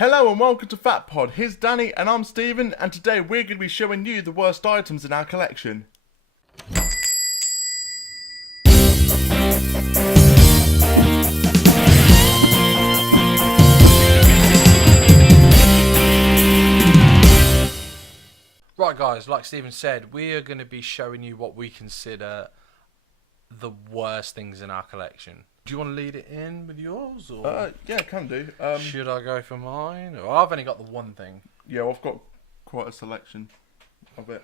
Hello and welcome to Fat Pod. Here's Danny and I'm Stephen, and today we're going to be showing you the worst items in our collection. Right guys, like Stephen said, we are going to be showing you what we consider the worst things in our collection. Do you want to lead it in with yours, or Yeah, can do. should I go for mine? Or I've only got the one thing. Yeah, I've got quite a selection of it.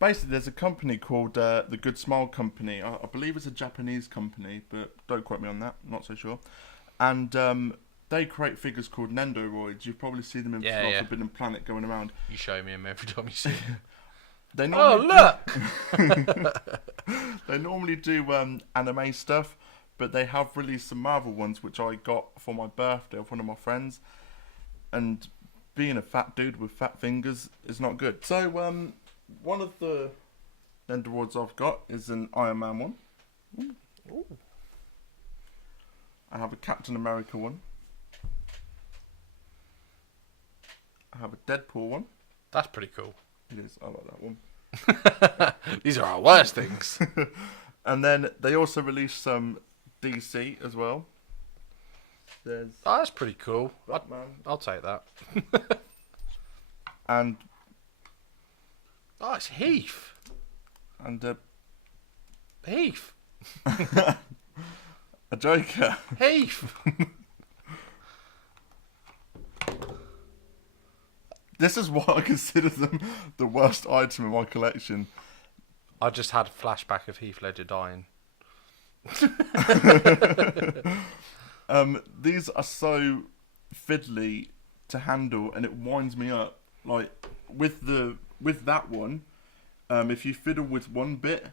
Basically, there's a company called the Good Smile Company. I believe it's a Japanese company, but don't quote me on that. I'm not so sure. And they create figures called Nendoroids. You've probably seen them in Forbidden Planet going around. You show me them every time you see them. They Oh, normally look! They normally do anime stuff, but they have released some Marvel ones, which I got for my birthday of one of my friends. And being a fat dude with fat fingers is not good. So one of the Nendoroids I've got is an Iron Man one. Ooh. I have a Captain America one. I have a Deadpool one. That's pretty cool. It is. I like that one. These are our worst things. And then they also released some DC as well. There's Oh, that's pretty cool. Batman I'll take that. and Oh, it's Heath. Heath. a Joker. Heath. This is what I consider them the worst item in my collection. I just had a flashback of Heath Ledger dying. These are so fiddly to handle, and it winds me up. Like with that one, if you fiddle with one bit,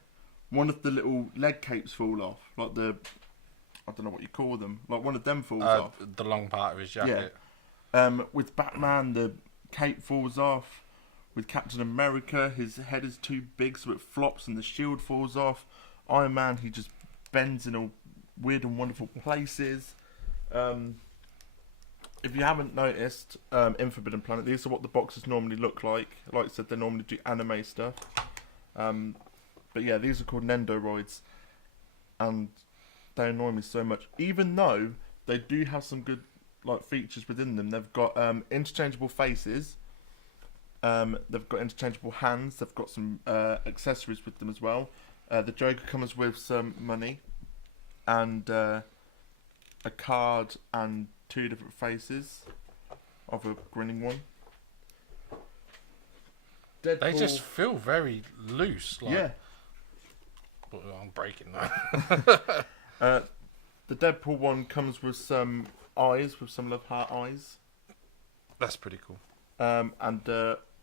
one of the little leg capes fall off. Like I don't know what you call them. Like one of them falls off. The long part of his jacket. With Batman, the cape falls off. With Captain America, his head is too big, so it flops and the shield falls off. Iron Man, he just bends in all weird and wonderful places. If you haven't noticed, in Forbidden Planet, these are what the boxes normally look like. Like I said, they normally do anime stuff. But yeah, these are called Nendoroids, and they annoy me so much. Even though they do have some good features within them. They've got interchangeable faces. They've got interchangeable hands. They've got some accessories with them as well. The Joker comes with some money and a card and two different faces of a grinning one. Deadpool. They just feel very loose. Yeah. Well, I'm breaking that. The Deadpool one comes with some eyes, with some love heart eyes. That's pretty cool. And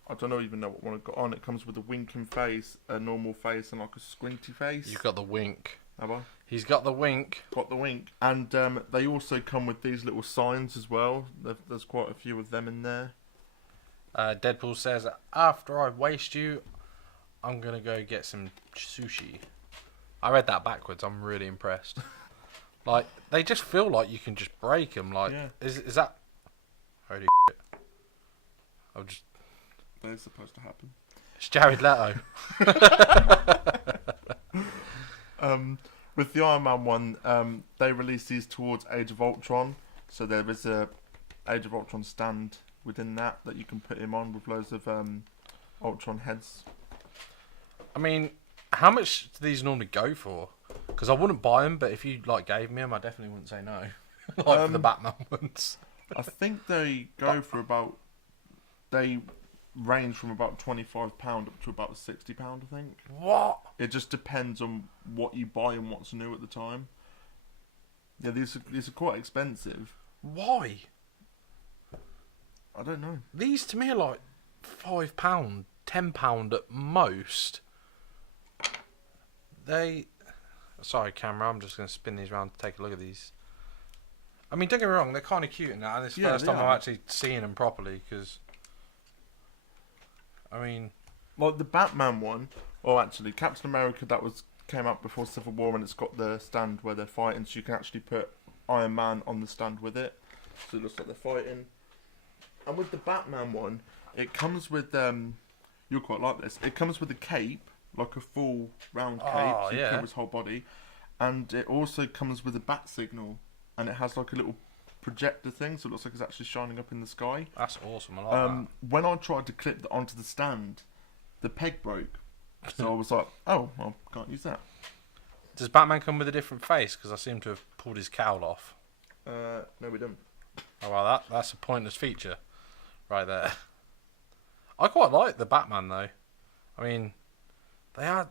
I don't even know what one I've got on. It comes with a winking face, a normal face, and like a squinty face. You've got the wink. Have I? He's got the wink. Got the wink. And they also come with these little signs as well. There's quite a few of them in there. Deadpool says, after I waste you, I'm going to go get some sushi. I read that backwards. I'm really impressed. Like, they just feel like you can just break them. Like, Yeah. Is that... Holy shit. I'll just... They're supposed to happen. It's Jared Leto. With the Iron Man one, they released these towards Age of Ultron. So there is a Age of Ultron stand within that you can put him on with loads of Ultron heads. I mean, how much do these normally go for? Because I wouldn't buy them, but if you gave me them, I definitely wouldn't say no. For the Batman ones. I think they go for about... They range from about £25 up to about £60, I think. What? It just depends on what you buy and what's new at the time. Yeah, these are quite expensive. Why? I don't know. These to me are like £5, £10 at most. Sorry, camera. I'm just going to spin these around to take a look at these. I mean, don't get me wrong. They're kind of cute now. And it's the first time I'm actually seeing them properly. Because, I mean, like the Batman one, or actually Captain America, came out before Civil War, and it's got the stand where they're fighting, so you can actually put Iron Man on the stand with it. So it looks like they're fighting. And with the Batman one, it comes with you'll quite like this. It comes with a cape, like a full round cape, Oh, so it yeah. covers his whole body, and it also comes with a bat signal, and it has like a little projector thing, so it looks like it's actually shining up in the sky. That's awesome. I like When I tried to clip that onto the stand, the peg broke, so I was like, oh, well, can't use that. that. Does Batman come with a different face? Because I seem to have pulled his cowl off. No, we don't. Oh well, that's a pointless feature, right there. I quite like the Batman though. I mean, they are.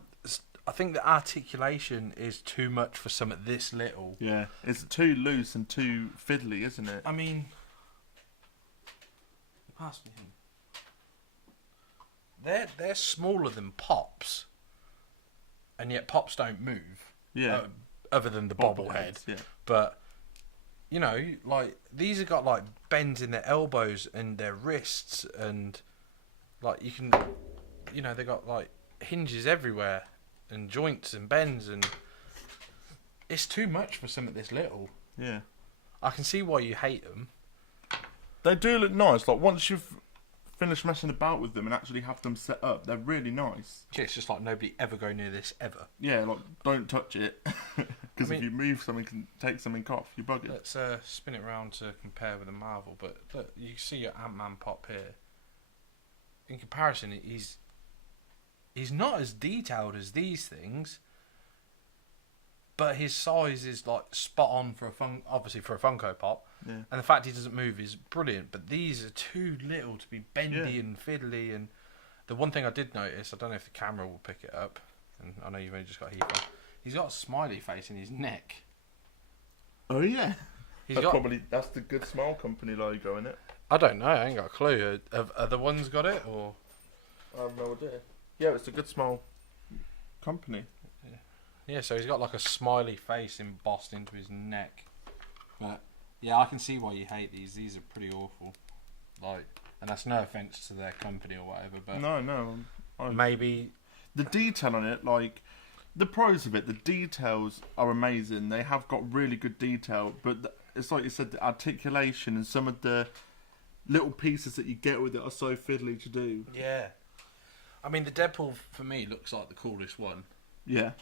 I think the articulation is too much for something this little. Yeah, it's too loose and too fiddly, isn't it? I mean, pass me him. They're smaller than Pops, and yet Pops don't move. Yeah. Other than the bobblehead. Yeah. But you know, like these have got like bends in their elbows and their wrists, and like you can, you know, they got like hinges everywhere and joints and bends, and it's too much for something this little. Yeah. I can see why you hate them. They do look nice. Like once you've finished messing about with them and actually have them set up, they're really nice. Yeah, it's just like nobody ever go near this ever. Yeah, like don't touch it because I mean- if you move something and take something off, you're buggered. Let's spin it around to compare with the Marvel. But look, you see your Ant-Man Pop here. In comparison, he's not as detailed as these things, but his size is like spot on for obviously for a Funko Pop. Yeah. And the fact he doesn't move is brilliant. But these are too little to be bendy Yeah. and fiddly. And the one thing I did notice, I don't know if the camera will pick it up, and I know you've only just got Heath on. He's got a smiley face in his neck. Oh yeah. He's got. That's the Good Smile Company logo, isn't it? I don't know. I ain't got a clue. Have other ones got it or? I have no idea. Yeah, it's the Good Smile Company. Yeah, so he's got like a smiley face embossed into his neck. But yeah, I can see why you hate these. These are pretty awful. Like, and that's no offense to their company or whatever, but No. maybe The detail on it, like the pros of it, the details are amazing. They have got really good detail, but it's like you said, the articulation and some of the little pieces that you get with it are so fiddly to do. yeah. I mean, the Deadpool for me looks like the coolest one Yeah.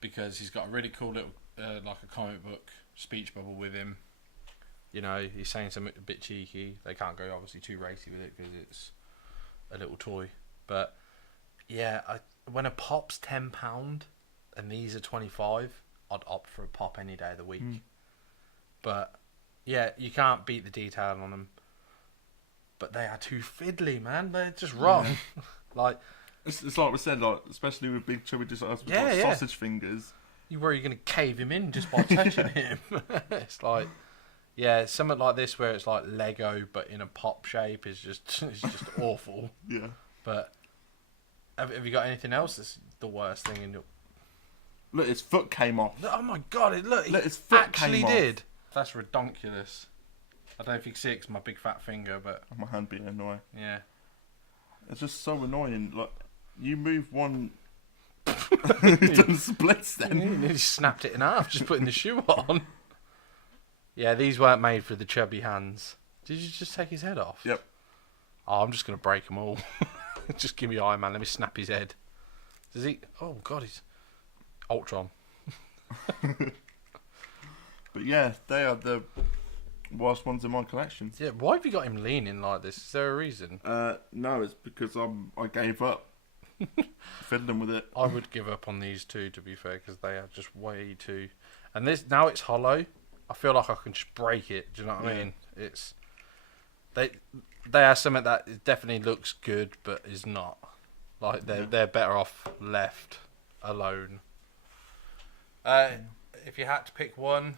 because he's got a really cool little like a comic book speech bubble with him. You know, he's saying something a bit cheeky. They can't go obviously too racy with it because it's a little toy. But yeah, when a pop's £10 and these are 25, I'd opt for a pop any day of the week. But yeah, you can't beat the detail on them. But they are too fiddly, man. They're just wrong. Like It's like we said, like especially with big chubby just like us with Yeah, like yeah. sausage fingers. you worry you're going to cave him in just by touching him. It's like, yeah, something like this where it's like Lego but in a pop shape is just it's just awful. Yeah. But have you got anything else that's the worst thing in your? Look, his foot came off. Oh my god! Look, Look, he his foot actually came off. did. That's redonkulous. I don't know if you can see it 'cause my big fat finger, but My hand being annoying. yeah. It's just so annoying. Like you move one, it doesn't splits You then. nearly snapped it in half just putting the shoe on. Yeah, these weren't made for the chubby hands. Did you just take his head off? Yep. Oh, I'm just going to break them all. Just give me Iron Man. Let me snap his head. Does he? Oh, God, he's... Ultron. But yeah, they are the worst ones in my collection. Yeah, why have you got him leaning like this? Is there a reason? No, it's because I gave up fiddling with it. I would give up on these two, to be fair, because they are just way too... And this now it's hollow. I feel like I can just break it. Do you know what I Yeah. mean? It's... They are something that definitely looks good, but is not. Like, they're better off left alone. If you had to pick one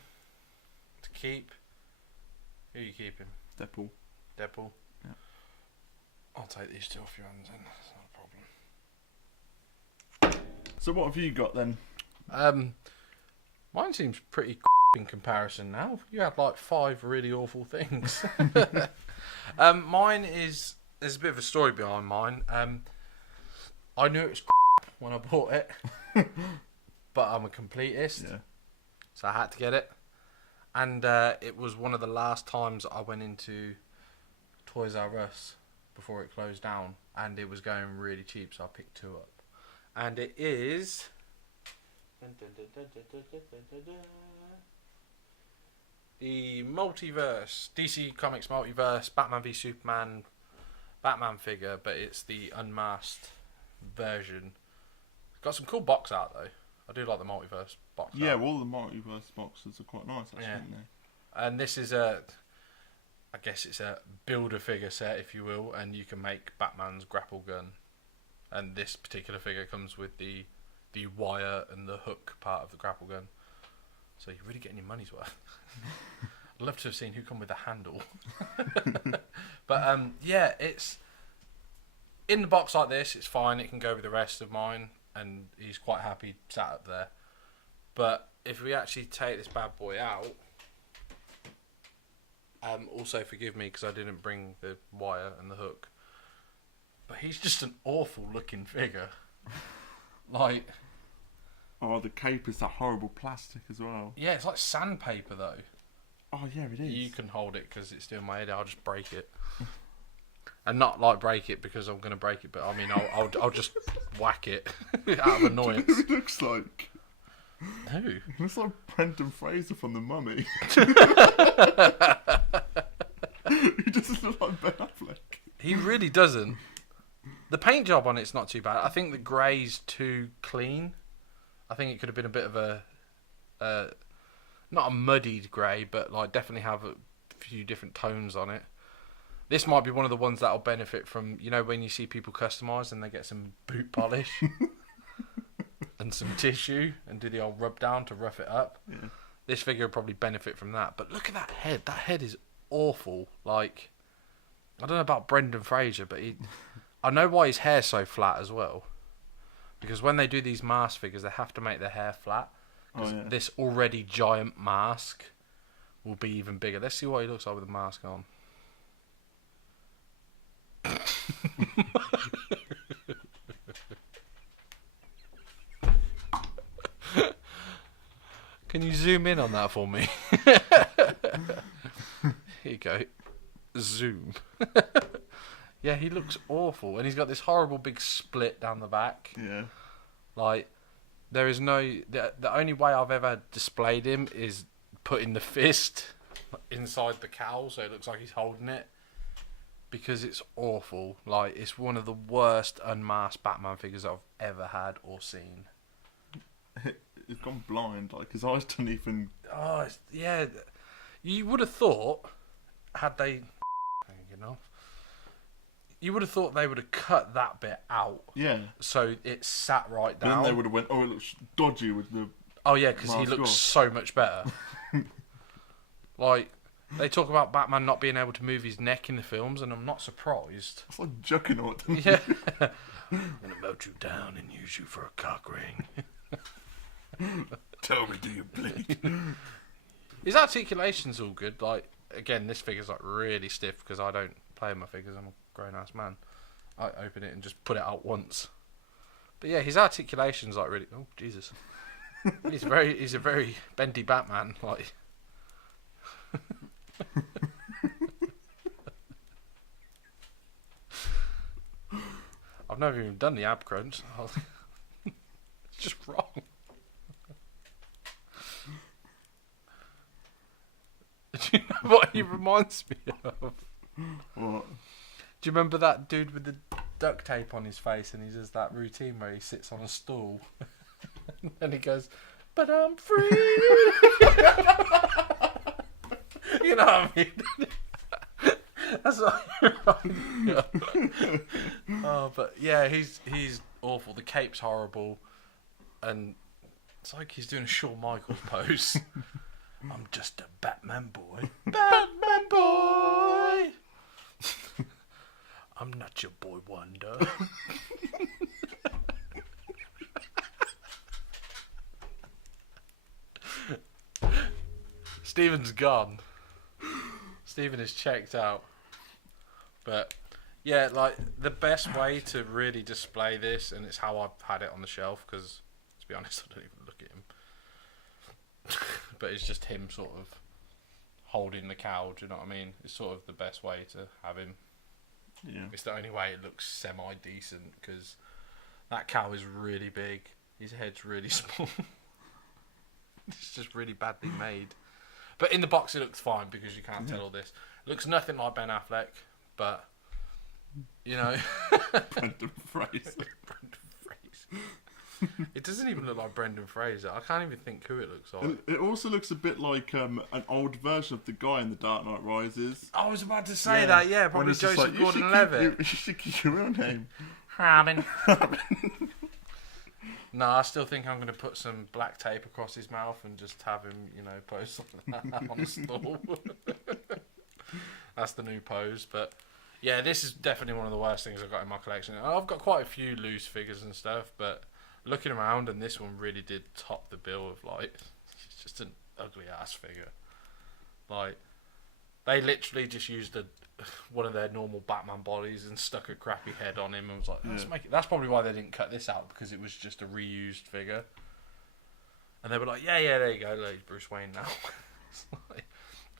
to keep, who are you keeping? Deadpool. Deadpool? Yeah. I'll take these two off your hands then. That's not a problem. So what have you got then? Mine seems pretty in comparison now. You had like 5 really awful things. Mine is... There's a bit of a story behind mine. I knew it was when I bought it. But I'm a completist. Yeah. So I had to get it. And it was one of the last times I went into Toys R Us before it closed down, and it was going really cheap, so I picked 2 up. And it is the Multiverse, DC Comics Multiverse, Batman v Superman, Batman figure, but it's the unmasked version. Got some cool box art though. I do like the Multiverse box art. Yeah, well, all the Multiverse boxes are quite nice, actually, aren't they? And this is I guess it's a builder figure set, if you will, and you can make Batman's grapple gun. And this particular figure comes with the wire and the hook part of the grapple gun. So you're really getting your money's worth. I'd love to have seen who come with the handle. But yeah, it's in the box like this. It's fine. It can go with the rest of mine, and he's quite happy sat up there. But if we actually take this bad boy out, also forgive me because I didn't bring the wire and the hook. But he's just an awful looking figure. Like, oh, the cape is that horrible plastic as well. Yeah, it's like sandpaper though. Oh yeah, it is. You can hold it because it's doing my head. I'll just break it, and not like break it because I'm gonna break it, but I mean I'll just whack it out of annoyance. Do you know who he looks like? Who? He looks like Brendan Fraser from The Mummy. He doesn't look like Ben Affleck. He really doesn't. The paint job on it's not too bad. I think the grey's too clean. I think it could have been a bit of a, not a muddied grey, but like definitely have a few different tones on it. This might be one of the ones that'll benefit from, you know, when you see people customise and they get some boot polish and some tissue and do the old rub down to rough it up. Yeah. This figure will probably benefit from that. But look at that head. That head is awful. Like, I don't know about Brendan Fraser, but I know why his hair's so flat as well. Because when they do these mask figures, they have to make their hair flat. Because this already giant mask will be even bigger. Let's see what he looks like with the mask on. Can you zoom in on that for me? Here you go. Zoom. Yeah, he looks awful. And he's got this horrible big split down the back. Yeah. Like, there is no... The only way I've ever displayed him is putting the fist inside the cowl so it looks like he's holding it. Because it's awful. Like, it's one of the worst unmasked Batman figures I've ever had or seen. He's gone blind. Like, his eyes don't even... Oh, yeah. You would have thought, had they... You know... You would have thought they would have cut that bit out. Yeah. So it sat right down. Then they would have went, oh, it looks dodgy with the... Oh, yeah, because he looks so much better. Like, they talk about Batman not being able to move his neck in the films, and I'm not surprised. It's like Juggernaut. Yeah. I'm going to melt you down and use you for a cock ring. Tell me, do you bleed? His articulation's all good. Like, again, this figure's like really stiff because I don't play with my figures. I'm a grown-ass man. I open it and just put it out once. But yeah, his articulation's like really... Oh, Jesus. He's a very bendy Batman. Like... I've never even done the ab crunch. It's just wrong. Do you know what he reminds me of? What? Do you remember that dude with the duct tape on his face and he does that routine where he sits on a stool and he goes, "But I'm free." You know what I mean? That's what Oh, but yeah, he's awful. The cape's horrible, and it's like he's doing a Shawn Michaels pose. I'm just a Batman boy. Batman boy. I'm not your boy wonder. Steven's gone. Steven is checked out. But yeah, like the best way to really display this, and it's how I've had it on the shelf, because to be honest, I don't even look at him. But it's just him sort of holding the cow. Do you know what I mean? It's sort of the best way to have him. Yeah. It's the only way it looks semi-decent, because that cow is really big. His head's really small. It's just really badly made. But in the box it looks fine, because you can't tell all this. It looks nothing like Ben Affleck, but, you know... Brendan Fraser. Brendan Fraser. It doesn't even look like Brendan Fraser. I can't even think who it looks like. It also looks a bit like an old version of the guy in The Dark Knight Rises. I was about to say that, yeah. Probably Joseph like, Gordon-Levitt. You should keep your real name. Robin. No, I still think I'm going to put some black tape across his mouth and just have him, you know, pose like that on a stool. That's the new pose. But yeah, this is definitely one of the worst things I've got in my collection. I've got quite a few loose figures and stuff, but looking around, and this one really did top the bill of, like, it's just an ugly ass figure. Like, they literally just used one of their normal Batman bodies and stuck a crappy head on him and was like, let's make it. That's probably why they didn't cut this out, because it was just a reused figure. And they were like, yeah, there you go, he's Bruce Wayne now. Like,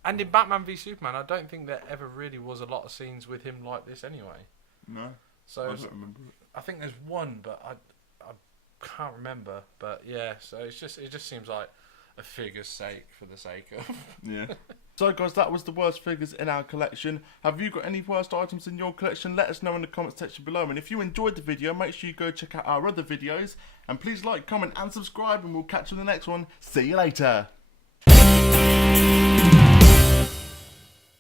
and in Batman v Superman, I don't think there ever really was a lot of scenes with him like this anyway. No, so I don't remember it. I think there's one, but I can't remember. But yeah, so it just seems like a figure's sake for the sake of. Yeah. So guys, that was the worst figures in our collection. Have you got any worst items in your collection? Let us know in the comment section below. And if you enjoyed the video, make sure you go check out our other videos. And please like, comment and subscribe, and we'll catch you in the next one. See you later.